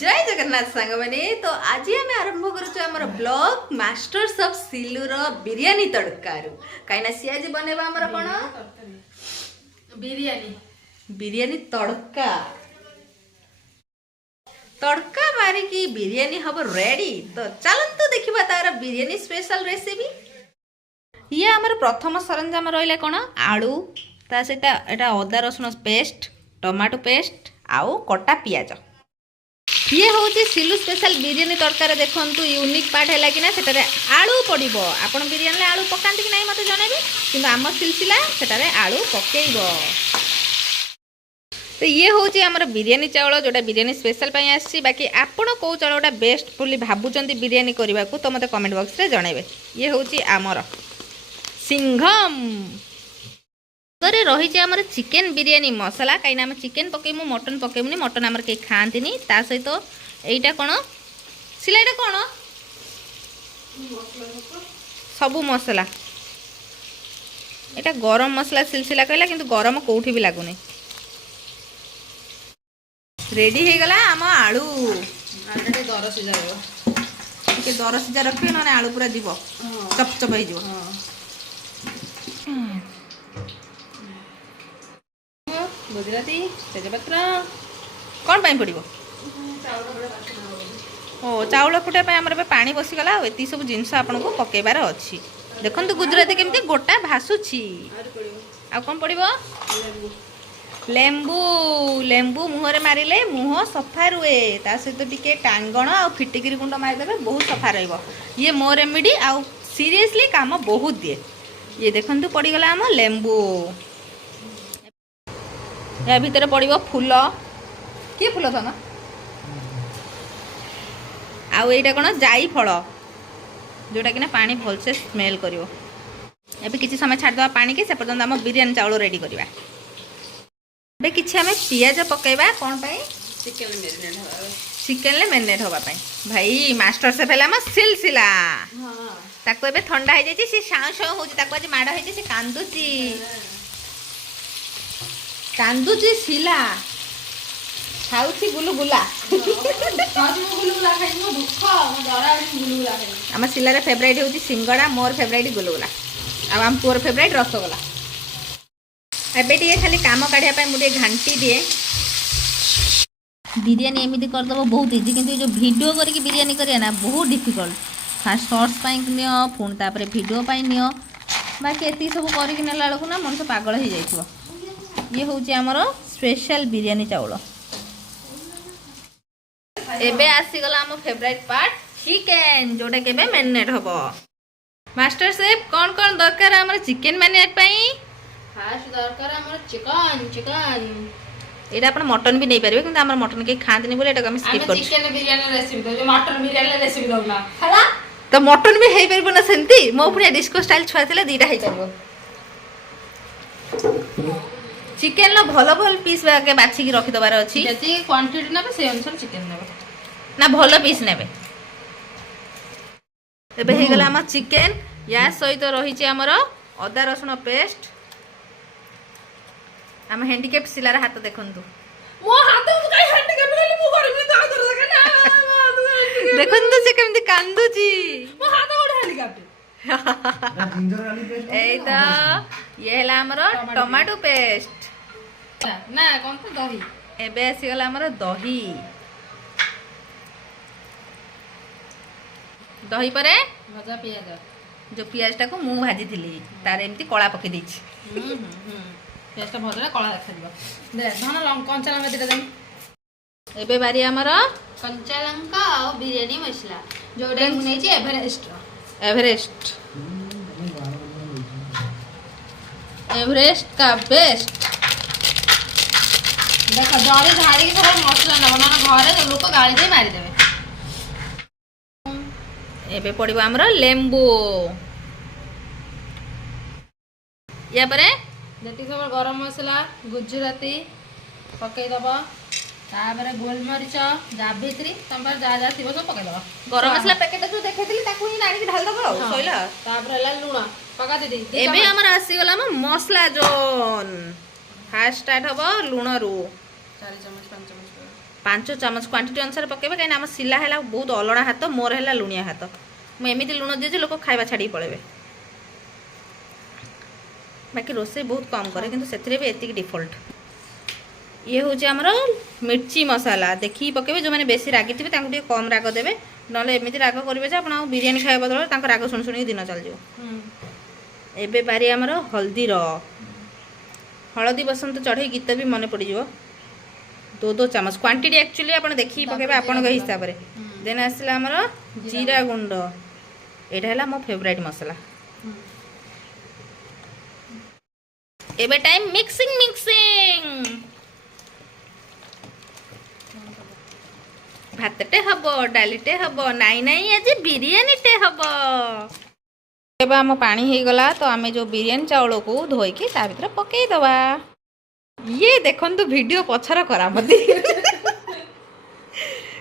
जय जगन्नाथ सांग मैंने तो आज आम आरंभ कर ब्लॉग मास्टर्स ऑफ सिलूर बिरियानी तड़कार कहीं सी आज बनवा आमर कौन बिरियानी बिरियानी तड़का तड़का मारिकी बिरियानी हम रेडी। तो चलतु देखा तार बिरियानी स्पेशल रेसिपी। ये आमर प्रथम सरंजाम रहा कौन आलू ता सहित एटा अदा रसुण पेस्ट टमाटो पेस्ट आउ कटा पियाज। ये हूँ सिलू स्पेशल बिरियानी तड़कार देखु यूनिक पार्ट है कि सेटारे आलू पड़ो आपन बिरियानी आलू पकाते कि नहीं मत जनइबे कि आम सिलसिला सेटारे आलू पकेब। तो ये हूँ आमर बिरियानी चाउल जोटा बिरियानी स्पेशल आसी बाकी आपण कौ चाउलटा बेस्ट बोली भावुं बिरियानी करने को तो मत कमेंट बॉक्स रे जनइबे। ये हूँ आमर सिंघम रही आमर चिकेन बिरियानी मसला कहीं आम चिकेन पकेबू मटन पकेबुनी मटन आमर कहीं खाती ता सहित एटा कौन सिलाईटा कौन सबू मसला एटा गरम मसला सिलसिला कहला किंतु गरम कोठी भी लगुनि। रेडी हो गला आम आलू दर सीझा टे दर सीझा रखिए ना आलू पूरा जीव चपचप हो गुजराती तेजपत्र कौन पाई पड़ो ओ चाउल फुटा आमर पानी बसीगला ये सब जिनस आपन को पकेबार अच्छी। देखो गुजराती केमती गोटा भासुची आ कौन पड़ो लेंबू लेंबू मुहर मारिले मुह सफा रुए ता सहित टिके टांगण आ फिटिकिरी गुंड मारिदेवे बहुत सफा रहिबो। ये मो रेमेडी आ सीरियसली काम बहुत दिए। ये देखंतु पड़ीगला आम लेंबू या भीतर पड़ो फूल कि फूल था ना आउ एटा कौन जाई फल जोटा कि पानी भलसे स्मेल करिवो। एबे किछि समय छाड़ पानी के से पर्यंत आम बिरियानी चाउल रेडी करवा। एबे किछि आमे पियाज पकेबा कोन पाई चिकेन ले मैरिनेट होबा पाई। भाई मास्टर से पहले आम सिलसिला ताको एबे ठंडा हो जाई सी साउ साउ होची ताको आज माड़ होई सी कांदुची कांदुची सिला खाऊची गुलुगुला आम सिलार फेवरेट हूँ सिंगड़ा मोर फेवरेट गुलुगुला आम पुअर फेवरेट रसगोला। एबे टे खाली काम काढ़ापी मुझे घाटी दिए बिरियानी एमती करदेव बहुत इजी किंतु जो वीडियो करके बिरियानी करिए ना बहुत डिफिकल्ट। फास्ट सर्ट्स नियो पुणी तापर वीडियो नियो बाकी एति सब करके नेला बेलू ना मनुष्य पागल हो जाइए। ये हूँ आमर स्पेशल बिरियानी चाउल। एबे आसीगला आम फेवरेट पार्ट चिकेन जोटा के मैरिनेट हम। मास्टर शेफ कौन कौन दरकार आमर चिकेन मैरिनेट पई फास्ट दरकार हमर चिकन चिकन एटा अपन मटन भी नहीं पारे किंतु आमर मटन के खांतनी बोले एटा हम स्किप कर चिकन बिरियानी रेसिपी दो मटन बिरियानी रेसिपी दौना हला तो मटन भी हेई परबो ना सेंती मो पुनी डिस्को स्टाइल छुआ थिले दीटा हेई परबो। चिकेन लो भलो भल पीस के बाछी रखी दबार अछि जति क्वांटिटी नेबे से अनुसार चिकन नेबे ना भलो पीस नेबे। एबे हे गला हम चिकेन या सहित रही हमर अदा रसुण पेस्ट हम हैंडीकैप सिलार हाथ देखंतु मो हाथ मु काई हैंडीकैप गली मु करबी तो आदर देखे ना देखंतु से केमती कांदुची मो हाथ गोड हैंडीकैप ए तो ये हला हमर टमाटो पेस्ट ना कौन तो दही एबे आसी गला हमर दही दही परे भजा पियाज जो पियाजटा को मु भाजी थिली तार एमती कला पके देछि पियाजटा भजा कला देखा दिबो दे धन कंचा लंका दिटा देम। एबे बारी हमर कंचा लंका और बिरियानी मसला जोडे मु नै छी एवरेस्ट एवरेस्ट एवरेस्ट का बेस्ट देखो जड़े झाड़ी के सब मसला न बना घरे लोक गाली दे मारी देबे। एबे पड़िबो हमर लेंबू या परे जति सब गरम मसला गुजराती पकई दबो तापर गोलमरीच जावित्री तंबर जा जा थिबो सब पकई दबो। गरम मसला पैकेट जो देखैतिली ताकू ही नानी के ढाल दबो सोइला तापर हला लूण पका दे एबे हमर आसी गला मसला जोन फास्ट स्टार्ट हबो लूण रू 4 चम्मच 5 चम्मच 5 ଚାମଚ କ୍ୱାଣ୍ଟିଟି ଅନୁସାରେ ପକେଇବେ, କାହିଁକିନା ଆମ ଶିଲା ହେଲା ବହୁତ ଅଲଣା ହାତ, ମୋର ହେଲା ଲୁଣିଆ ହାତ। ମୁଁ ଏମିତି ଲୁଣ ଦିଏ ଯେ ଲୋକ ଖାଇବା ଛାଡ଼ିକି ପଳେଇବେ। ବାକି ରୋଷେଇ ବହୁତ କମ୍ କରେ, କିନ୍ତୁ ସେଥିରେ ବି ଏତିକି ଡିଫଲ୍ଟ। ଇଏ ହେଉଛି ଆମର ମିର୍ଚି ମସଲା, ଦେଖିକି ପକେଇବେ। ଯେଉଁମାନେ ବେଶୀ ରାଗିଥିବେ ତାଙ୍କୁ ଟିକେ କମ୍ ରାଗ ଦେବେ, ନହେଲେ ଏମିତି ରାଗ କରିବେ ଯେ ଆପଣ ଆଉ ବିରିୟାନୀ ଖାଇବା ବଦଳରେ ତାଙ୍କ ରାଗ ଶୁଣି ଶୁଣିକି ଦିନ ଚାଲିଯିବ। ଏବେ ବାରି ଆମର ହଳଦୀର। ହଳଦୀ ବସନ୍ତ ଚଢ଼େଇ ଗୀତ ବି ମନେ ପଡ଼ିଯିବ। 2 ଚାମଚ କ୍ୱାଣ୍ଟିଟି ଆକ୍ଚୁଆଲି ଆପଣ ଦେଖିକି ପକେଇବେ ଆପଣଙ୍କ ହିସାବରେ। ଦେନ୍ ଆସିଲା ଆମର ଜିରା ଗୁଣ୍ଡ। ଏଇଟା ହେଲା ମୋ ଫେଭରାଇଟ୍ ମସଲା। ଏବେ ଟାଇମ୍ ମିକ୍ସିଂ। ଭାତଟେ ହବ, ଡାଲିଟେ ହବ, ନାଇଁ ଆଜି ବିରିୟାନୀଟେ ହବ। ଏବେ ଆମ ପାଣି ହେଇଗଲା, ତ ଆମେ ଯେଉଁ ବିରିୟାନୀ ଚାଉଳକୁ ଧୋଇକି ତା ଭିତରେ ପକେଇଦବା। ଇଏ ଦେଖନ୍ତୁ ଭିଡ଼ିଓ ପଛର କରାମତି।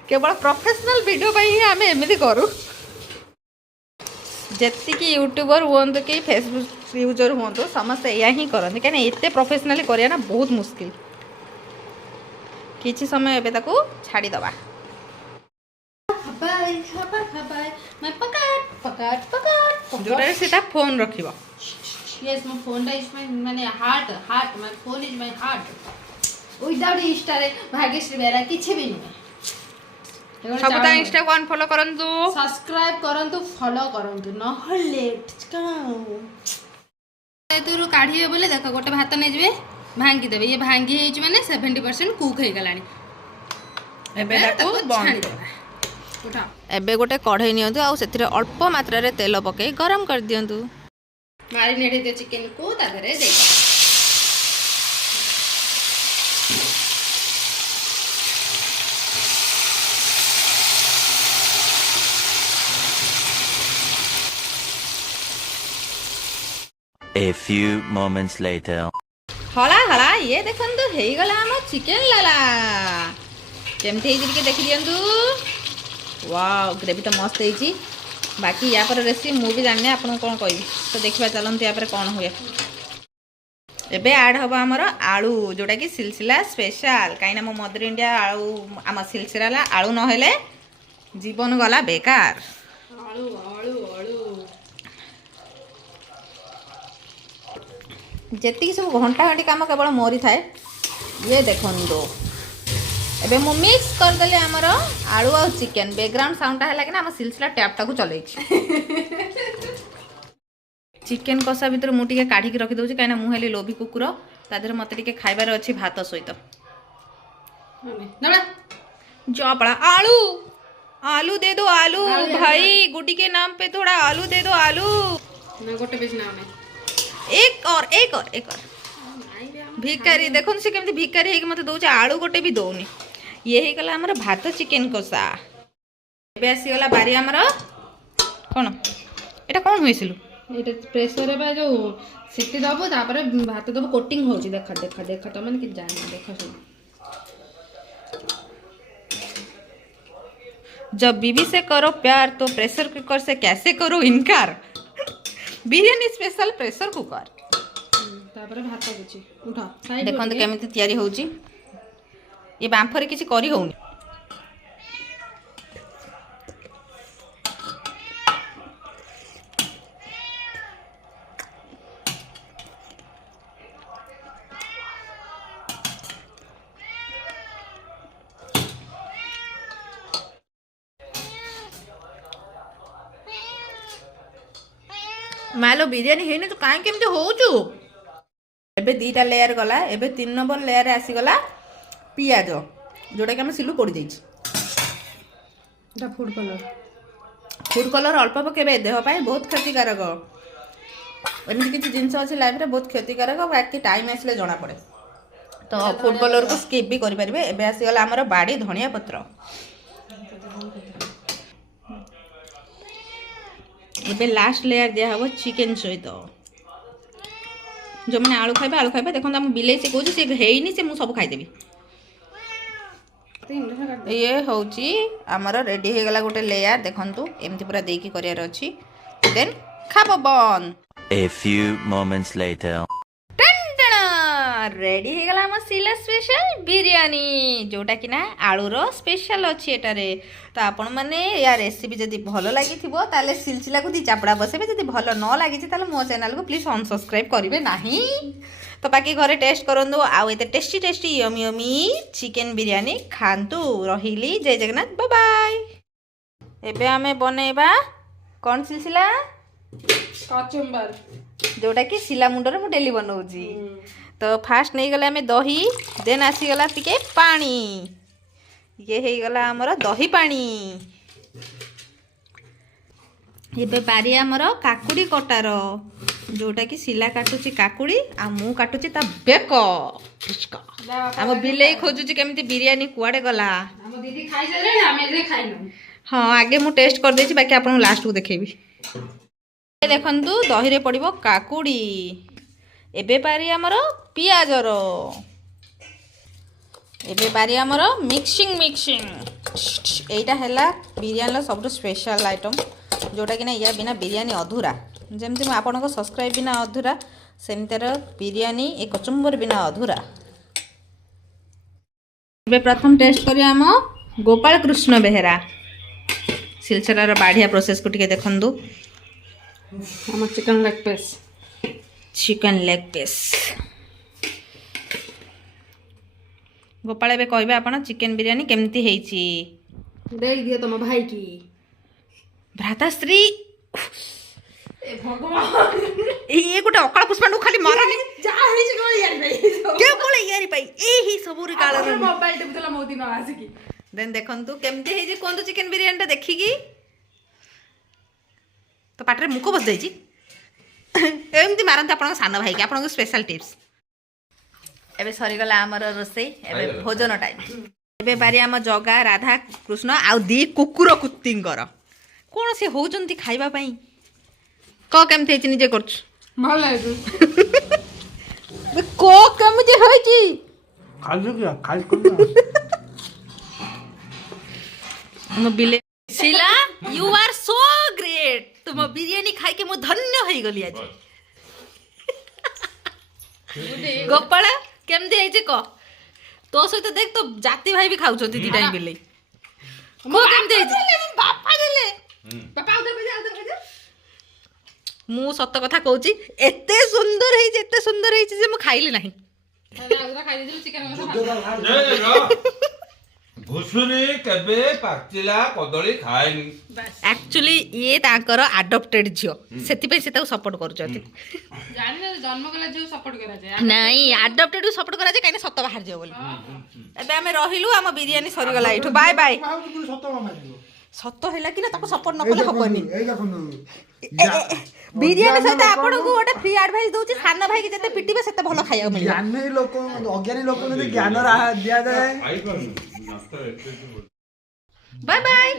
କେବଳ ପ୍ରଫେସନାଲ ଭିଡ଼ିଓ ପାଇଁ ହିଁ ଆମେ ଏମିତି କରୁ। ଯେତିକି ୟୁଟ୍ୟୁବର ହୁଅନ୍ତୁ କି ଫେସବୁକ୍ ୟୁଜର ହୁଅନ୍ତୁ, ସମସ୍ତେ ଏଇଆ ହିଁ କରନ୍ତି, କାହିଁକିନା ଏତେ ପ୍ରଫେସନାଲି କରିବା ନା ବହୁତ ମୁସ୍କିଲ। କିଛି ସମୟ ଏବେ ତାକୁ ଛାଡ଼ିଦେବା। ଯୋଉଟାରେ ସେଟା ଫୋନ୍ ରଖିବ। Yes, my phone is my heart. My phone is my heart. Without Insta रे भाग्यश्री बेरा किछि भी नहीं। सब ता इंस्टा को अनफॉलो करंतु, सब्सक्राइब करंतु, फॉलो करंतु, नहले टिचकाऊ एतुरु काढिए बोले देखो गोटे भात नै जिवे भांगी देबे। ये भांगी हेछि माने 70% कुक हे गलानी। एबे ताको बंद उठा। एबे गोटे कढ़ई नियंतु, आ सेथिरे अल्प मात्रा रे तेल पके गरम कर दियंतु। मैरिनेटेड चिकन को तादरे दे। A few moments later. हला ये देखंतु हेई गला हम चिकन लाला। केमथि हेई के देखि दियंतु। वाओ, ग्रेवी तो मस्त हेई। बाकी या पर रेसिपी मु भी जानने आपन कोन कहबी, तो देखिबा चलंतु या पर कोन हुए। एबे ऐड हबो हमर आलू, जोटा कि सिलसिला स्पेशल, काइना मो मदर इंडिया आलू आम सिलसिला आलू न हेले जीवन गला बेकार। आलू आलू आलू जेतिक सब घंटा घंटी काम केवल मोरी थाए। ये देखो एबे मु मिक्स कर देले हमर आलू और चिकन। बैकग्राउंड साउंड है कि ना हम सिलसिला टैप टाकू चलै छी। चिकन कषा भीतर मु टिके काढी के रखि दउची, काइना मु हेली लोभी कुकुर, ता देर मते टिके खाइबार अछि भात सहित। नबा जपड़ा आलू आलू दे दो, आलू भाई गुड्डी के नाम पे थोड़ा आलू दे दो, आलू ना गोटे बेच ना में एक और भिकारी देखो से केमती भिकारी है कि मते दउचे आलू गोटे भी दउनी। ये हे गला हमर भात चिकन कषा। एबे आसी गला बारी हमर कोन एटा कोन होइसिलु। एटा प्रेशर रे बा जो सिटी दबो, तापर भात दबो, कोटिंग होची। देखा त मन कि जाने देखा सुन। जब बीवी से करो प्यार तो प्रेशर कुकर से कैसे करो इनकार। Biryani special pressure cooker. तापर भात गुची उठा देखो केमिति तयारी होची। ये बांफरे किछि करी होउनी। मालो बिरयानी हेनी तो काहे केमते होउचु। एबे 2टा लेयर गला। एबे 3 नंबर लेयर आसी गला पियाज, जोटा कि हम सिलु पोड़ी देछि। एटा फूड कलर अल्प पकेबे, देह पाए बहुत क्षतिकारक। एमती किसी जिनस अच्छे लाइफ रे बहुत क्षतिकारक, बाकी टाइम आसले जना पड़े। तो फूड कलर को स्किप भी करि परिबे। एबे आसी गला हमर बाड़ी धनिया पत्र। एबे लास्ट लेयर दिया हबो चिकन सहित। जो मैंने आलू खाइबे देखो हम बिले से कहूँ से हेनी से मु सब खाइदेवी। ये होची आमर रेडी हो गला गोटे लेयर। देखंतु एमती पूरा देकी करियार अछि। देन खाबो बन। A few moments later. Ready ହେଇଗଲା ଆମ ଶିଲା ସ୍ପେଶାଲ ବିରିୟାନୀ ଯୋଉଟା କି ନା ଆଳୁର ସ୍ପେଶାଲ ଅଛି ଏଟାରେ। ତ ଆପଣମାନେ ୟା ରେସିପି ଯଦି ଭଲ ଲାଗିଥିବ ତାହେଲେ ସିଲସିଲାକୁ ଦି ଚାପଡ଼ା ବସେଇବେ, ଯଦି ଭଲ ନ ଲାଗିଛି ତାହେଲେ ମୋ ଚ୍ୟାନେଲକୁ ପ୍ଲିଜ୍ ଅନସବସ୍କ୍ରାଇବ୍ କରିବେ ନାହିଁ। ତ ବାକି ଘରେ ଟେଷ୍ଟ କରନ୍ତୁ ଆଉ ଏତେ tasty tasty yummy yummy chicken biryani ଖାଆନ୍ତୁ। ରହିଲି, ଜୟ ଜଗନ୍ନାଥ, ବାଏ ବାଏ। ଏବେ ଆମେ ବନେଇବା କ'ଣ ସିଲସିଲା? କଚୁମ୍ବର। ଯୋଉଟା କି ଶିଲା ମୁଣ୍ଡରେ ମୁଁ ଡେଲି ବନଉଛି। ତ ଫାଷ୍ଟ ନେଇଗଲେ ଆମେ ଦହି, ଦେନ୍ ଆସିଗଲା ଟିକେ ପାଣି, ଇଏ ହେଇଗଲା ଆମର ଦହି ପାଣି। ଏବେ ପାରି ଆମର କାକୁଡ଼ି କଟାର, ଯୋଉଟା କି ଶିଲା କାଟୁଛି କାକୁଡ଼ି ଆଉ ମୁଁ କାଟୁଛି ତା ବେକ। ଆମ ବିଲେଇ ଖୋଜୁଛି କେମିତି ବିରିୟାନୀ କୁଆଡ଼େ ଗଲା। ଆମ ଦିଦି ଖାଇସାରିଲେଣି, ଆମେ ଏବେ ଖାଇନୁ। ହଁ ଆଗେ ମୁଁ ଟେଷ୍ଟ କରିଦେଇଛି, ବାକି ଆପଣଙ୍କୁ ଲାଷ୍ଟକୁ ଦେଖେଇବି। ଦେଖନ୍ତୁ ଦହିରେ ପଡ଼ିବ କାକୁଡ଼ି। ଏବେ ପାରି ଆମର ପିଆଜର, ଏବେ ପାରି ଆମର ମିକ୍ସିଂ। ଏଇଟା ହେଲା ବିରିୟାନୀର ସବୁଠୁ ସ୍ପେଶାଲ ଆଇଟମ୍, ଯେଉଁଟାକି ନା ୟା ବିନା ବିରିୟାନୀ ଅଧୁରା। ଯେମିତି ମୁଁ ଆପଣଙ୍କ ସବସ୍କ୍ରାଇବ୍ ବିନା ଅଧୁରା, ସେମିତିର ବିରିୟାନୀ ଏ କଚୁମ୍ବର ବିନା ଅଧୁରା। ଏବେ ପ୍ରଥମ ଟେଷ୍ଟ କରିବା ଆମ ଗୋପାଳ କୃଷ୍ଣ ବେହେରା। ସିଲସିଲାର ବାଢ଼ିଆ ପ୍ରୋସେସ୍କୁ ଟିକେ ଦେଖନ୍ତୁ। ଆମ chicken leg piece. Chicken leg piece. Gopal ଏବେ କହିବେ ଆପଣ ଚିକେନ ବିରିୟାନୀ କେମିତି ହେଇଛି। ଦେଇଦିଅ ତମ ଭାଇ କି। ଭ୍ରାତାଶ୍ରୀ ଏ ଭଗବାନ, ଇଏ ଗୋଟେ ଅକାଳ ପୁଷ୍ପାଣ୍ଡୁ ଖାଲି ମାରନି ଯାହା ହେଇଛି କେବଳ ୟାରି ପାଇଁ। କେବଳ ଇଆରି ପାଇଁ ଏହି ସବୁରି କାଳରେ। ମୋବାଇଲ ଟିପୁଥିଲା ମୋ ଦିନ ଆସିକି। ଦେନ୍ ଦେଖନ୍ତୁ କେମିତି ହେଇଛି କୁହନ୍ତୁ ଚିକେନ ବିରିୟାନୀଟା ଦେଖିକି। ତ ପାଟିରେ ମୁଖ ବସିଯାଇଛି। ଏମିତି ମାରନ୍ତି ଆପଣଙ୍କ ସାନ ଭାଇକି, ଆପଣଙ୍କ ସ୍ପେଶାଲ ଟିପ୍ସ। ଏବେ ସରିଗଲା ଆମର ରୋଷେଇ, ଏବେ ଭୋଜନ ଟାଇମ୍। ଏବେ ବାରି ଆମ ଜଗା ରାଧା କୃଷ୍ଣ ଆଉ ଦି କୁକୁର କୁତିଙ୍କର କ'ଣ ସେ ହଉଛନ୍ତି ଖାଇବା ପାଇଁ। କ କେମିତି ହେଇଛି ନିଜେ କରୁଛୁ। ଭଲ ହେଇଛି। କ କେମିତି ହେଇଛି ମୋ ବିଲେ Shila, you are so great. ତୁମ ବିରିୟାନୀ ଖାଇକି ମୁଁ ଧନ୍ୟ ହେଇଗଲି ଆଜି। ଗୋପାଳ କେମିତି ହେଇଛି କ? ତୋ ସହିତ ଦେଖ ତୋ ଜାତି ଭାଇ ବି ଖାଉଛନ୍ତି ଦି ଟାଇମ୍ ବିଲେଇ। କେମିତି ହେଇଛି? ବାପା ଦେଲେ। ବାପା ଆଉ ଦେବେ। ମୁଁ ସତ କଥା କହୁଛି, ଏତେ ସୁନ୍ଦର ହେଇଛି ଯେ ମୁଁ ଖାଇଲି ନାହିଁ। ଖାଇଦେଇଥିଲୁ ଚିକେନ କଷା। ଭୁସୁରୀ କେବେ ପାଚିଲା କଦଳୀ ଖାଏନି। ଆକ୍ଚୁଆଲି ଇଏ ତାଙ୍କର ଆଡପ୍ଟେଡ୍ ଝିଅ, ସେଥିପାଇଁ ସେ ତାକୁ ସପୋର୍ଟ କରୁଛନ୍ତି। ଜାଣିଛ ଜନ୍ମ କଲା ଝିଅ ସପୋର୍ଟ କରାଯାଏ। ନାଇଁ ଆଡପ୍ଟେଡ୍ ସପୋର୍ଟ କରାଯାଏ, କାହିଁକି ସତ ବାହାରିଯିବ ବୋଲି। ଏବେ ଆମେ ରହିଲୁ, ଆମ ବିରିୟାନୀ ସରିଗଲା ଏଇଠୁ। Bye bye. ସତ ହେଲା କି ନା ତାକୁ ସପୋର୍ଟ ନ କଲେ ହବନି। ବିରିୟାନୀ ସହିତ ଆପଣଙ୍କୁ ଗୋଟେ ଫ୍ରି ଆଡଭାଇସ୍ ଦଉଛି, ସାନ ଭାଇକି ଯେତେ ପିଟିବେ ସେତେ ଭଲ ଖାଇବାକୁ ମିଳିବ। ଜ୍ଞାନୀ ଲୋକ ଅଜ୍ଞାନୀ ଲୋକ ଯଦି ଜ୍ଞାନ ଦିଆଯାଏ। Bye bye.